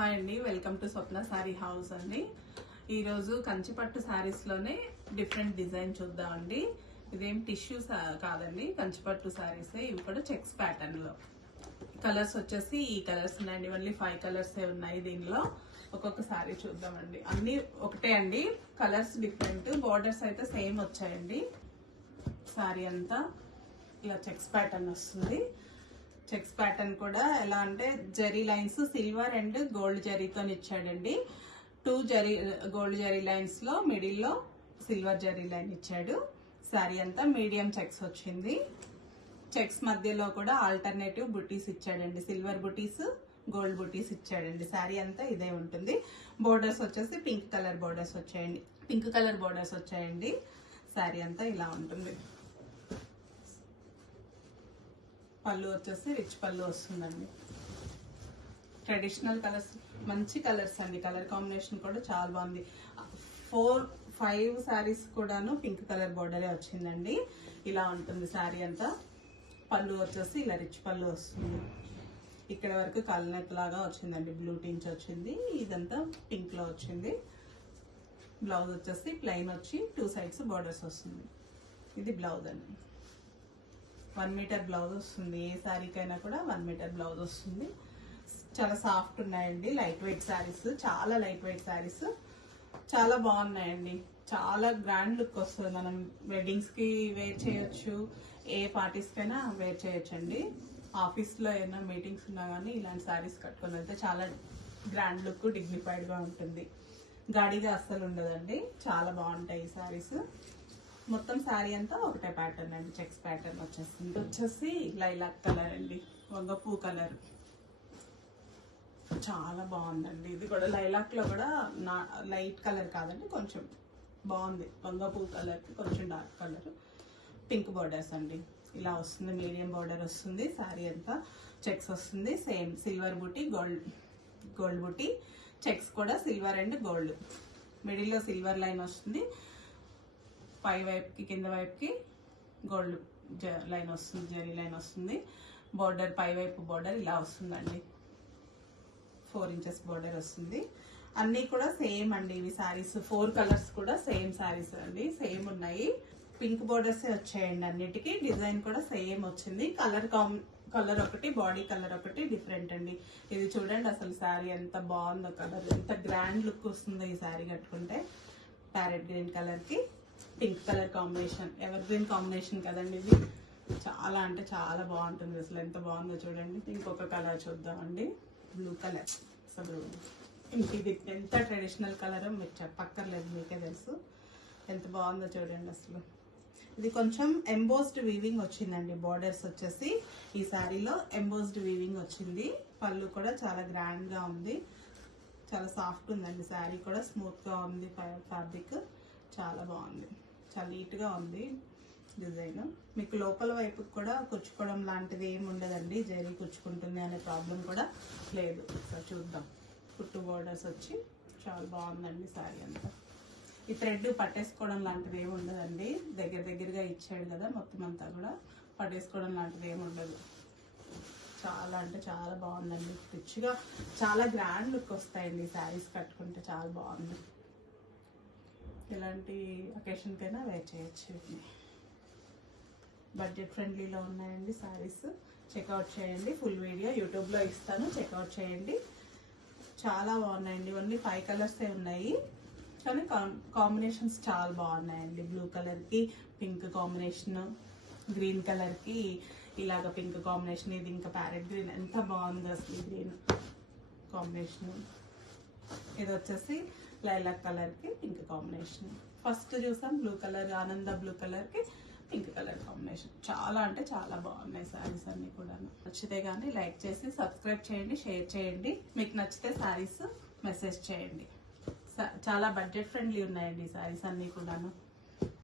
Hi అండి, welcome to Swapna sorry house అండి. ఈరోజు కంచిపట్టు శారీస్లోనే డిఫరెంట్ డిజైన్ చూద్దామండి. ఇదేం టిష్యూ కాదండి, కంచిపట్టు శారీస్. ఇవి కూడా చెక్స్ ప్యాటర్న్లో. కలర్స్ వచ్చేసి ఈ కలర్స్ ఉన్నాయండి. ఓన్లీ 5 కలర్సే ఉన్నాయి దీనిలో. ఒక్కొక్క శారీ చూద్దామండి. అన్ని ఒకటే అండి, కలర్స్ డిఫరెంట్. బోర్డర్స్ అయితే సేమ్ వచ్చాయండి. శారీ అంతా ఇలా చెక్స్ ప్యాటర్న్ వస్తుంది. చెక్స్ ప్యాటర్న్ కూడా ఎలా అంటే zari lines silver and gold జరీతో ఇచ్చాడండి. 2 జరీ గోల్డ్ జరీ లైన్స్ లో మిడిల్ లో సిల్వర్ జరీ లైన్ ఇచ్చాడు. శారీ అంతా మీడియం చెక్స్ వచ్చింది. చెక్స్ మధ్యలో కూడా ఆల్టర్నేటివ్ బుటీస్ ఇచ్చాడండి. సిల్వర్ బుటీస్, గోల్డ్ బుటీస్ ఇచ్చాడండి. శారీ అంతా ఇదే ఉంటుంది. బోర్డర్స్ వచ్చేసి పింక్ కలర్ బోర్డర్స్ వచ్చాయండి. శారీ అంతా ఇలా ఉంటుంది. పళ్ళు వచ్చేసి రిచ్ పళ్ళు వస్తుందండి. ట్రెడిషనల్ కలర్స్, మంచి కలర్స్ అండి. కలర్ కాంబినేషన్ కూడా చాలా బాగుంది. 4-5 శారీస్ కూడాను పింక్ కలర్ బోర్డరే వచ్చిందండి. ఇలా ఉంటుంది శారీ అంతా. పళ్ళు వచ్చేసి ఇలా రిచ్ పళ్ళు వస్తుంది. ఇక్కడ వరకు కల్నెక్ లాగా వచ్చిందండి. బ్లూ టించ్ వచ్చింది. ఇదంతా పింక్ లో వచ్చింది. బ్లౌజ్ వచ్చేసి ప్లెయిన్ వచ్చి 2 సైడ్స్ బోర్డర్స్ వస్తుంది. ఇది బ్లౌజ్ అండి. 1 మీటర్ బ్లౌజ్ వస్తుంది. ఏ శారీకైనా కూడా 1 మీటర్ బ్లౌజ్ వస్తుంది. చాలా సాఫ్ట్ ఉన్నాయండి. లైట్ వెయిట్ శారీస్, చాలా లైట్ వెయిట్ శారీస్, చాలా బాగున్నాయండి. చాలా గ్రాండ్ లుక్ వస్తుంది. మనం వెడ్డింగ్స్ కి వేర్ చేయొచ్చు, ఏ పార్టీస్ కైనా వేర్ చేయొచ్చు అండి. ఆఫీస్ లో ఏమైనా మీటింగ్స్ ఉన్నా కానీ ఇలాంటి శారీస్ కట్టుకొని వెళ్తే చాలా గ్రాండ్ లుక్, డిగ్నిఫైడ్ గా ఉంటుంది. గాడిగా అస్సలు ఉండదండి. చాలా బాగుంటాయి ఈ శారీస్. మొత్తం శారీ అంతా ఒకటే ప్యాటర్న్ అండి. చెక్స్ ప్యాటర్న్ వచ్చేసి లైలాక్ కలర్ అండి, వంగపూ కలర్. చాలా బాగుందండి. ఇది కూడా లైలాక్ లో కూడా లైట్ కలర్ కాదండి, కొంచెం బాగుంది. వంగపూ కలర్ కి కొంచెం డార్క్ కలర్. పింక్ బోర్డర్స్ అండి. ఇలా వస్తుంది. మీడియం బోర్డర్ వస్తుంది. శారీ అంతా చెక్స్ వస్తుంది. సేమ్ సిల్వర్ బుటీ, గోల్డ్ బుటీ. చెక్స్ కూడా సిల్వర్ అండ్ గోల్డ్. మిడిల్ లో సిల్వర్ లైన్ వస్తుంది. పై వైపుకి కింద వైపుకి గోల్డ్ లైన్ వస్తుంది, జరీ లైన్ వస్తుంది. బోర్డర్ పై వైపు బోర్డర్ ఇలా వస్తుందండి. 4 ఇంచెస్ బోర్డర్ వస్తుంది. అన్ని కూడా సేమ్ అండి ఇవి శారీస్. 4 కలర్స్ కూడా సేమ్ శారీస్ అండి. సేమ్ ఉన్నాయి. పింక్ బోర్డర్స్ వచ్చాయండి అన్నిటికీ. డిజైన్ కూడా సేమ్ వచ్చింది. కలర్ ఒకటి, బాడీ కలర్ ఒకటి డిఫరెంట్ అండి. ఇది చూడండి అసలు శారీ ఎంత బాగుందో. కలర్ ఎంత గ్రాండ్ లుక్ వస్తుందో ఈ శారీ కట్టుకుంటే. ప్యారెట్ గ్రీన్ కలర్ కి pink colour combination, ever green combination కదండి ఇది. చాలా అంటే చాలా బాగుంటుంది. అసలు ఎంత బాగుందో చూడండి. ఇంకొక కలర్ చూద్దామండి, బ్లూ కలర్. అసలు ఇది ఎంత ట్రెడిషనల్ కలర్ మీరు చెప్పక్కర్లేదు, మీకే తెలుసు ఎంత బాగుందో చూడండి అసలు. ఇది కొంచెం ఎంబోస్డ్ వీవింగ్ వచ్చిందండి. బోర్డర్స్ వచ్చేసి ఈ శారీలో ఎంబోస్డ్ వీవింగ్ వచ్చింది. పళ్ళు కూడా చాలా గ్రాండ్ గా ఉంది. చాలా సాఫ్ట్ ఉందండి. శారీ కూడా స్మూత్ గా ఉంది. ఫ్యాబ్రిక్ చాలా బాగుంది. చాలా నీట్ గా ఉంది డిజైన్. మీకు లోపల వైపు కూడా కుచ్చుకోవడం లాంటిది ఏమి ఉండదండి. జరీ కుచ్చుకుంటుంది అనే ప్రాబ్లం కూడా లేదు. ఒకసారి చూద్దాం. కుట్టు బోర్డర్స్ వచ్చి చాలా బాగుందండి శారీ అంతా. ఈ థ్రెడ్ పట్టేసుకోవడం లాంటిది ఏమి ఉండదండి. దగ్గరగా ఇచ్చాడు కదా, మొత్తం అంతా కూడా పట్టేసుకోవడం లాంటిది ఏమి ఉండదు. చాలా అంటే చాలా బాగుందండి. రిచ్గా చాలా గ్రాండ్ లుక్ వస్తాయండి శారీస్ కట్టుకుంటే. చాలా బాగుంది. ఎలాంటి అకేషన్కైనా వేర్ చేయొచ్చు. బడ్జెట్ ఫ్రెండ్లీలో ఉన్నాయండి శారీస్. చెక్అవుట్ చేయండి. ఫుల్ వీడియో యూట్యూబ్లో ఇస్తాను, చెక్అవుట్ చేయండి. చాలా బాగున్నాయండి. ఓన్లీ 5 కలర్సే ఉన్నాయి, కానీ కాంబినేషన్స్ చాలా బాగున్నాయండి. బ్లూ కలర్కి పింక్ కాంబినేషన్, గ్రీన్ కలర్కి ఇలాగ పింక్ కాంబినేషన్. ఇది ఇంకా ప్యారెట్ గ్రీన్. ఎంత బాగుంది అసలు ఈ గ్రీన్ కాంబినేషన్. ఇది వచ్చేసి లైలాక్ కలర్ కి పింక్ కాంబినేషన్. ఫస్ట్ చూసాం బ్లూ కలర్, ఆనంద బ్లూ కలర్ కి పింక్ కలర్ కాంబినేషన్. చాలా అంటే చాలా బాగున్నాయి శారీస్ అన్ని కూడా. నచ్చితే కానీ లైక్ చేసి సబ్స్క్రైబ్ చేయండి, షేర్ చేయండి. మీకు నచ్చితే శారీస్ మెసేజ్ చేయండి. చాలా బడ్జెట్ ఫ్రెండ్లీ ఉన్నాయండి శారీస్ అన్ని కూడాను.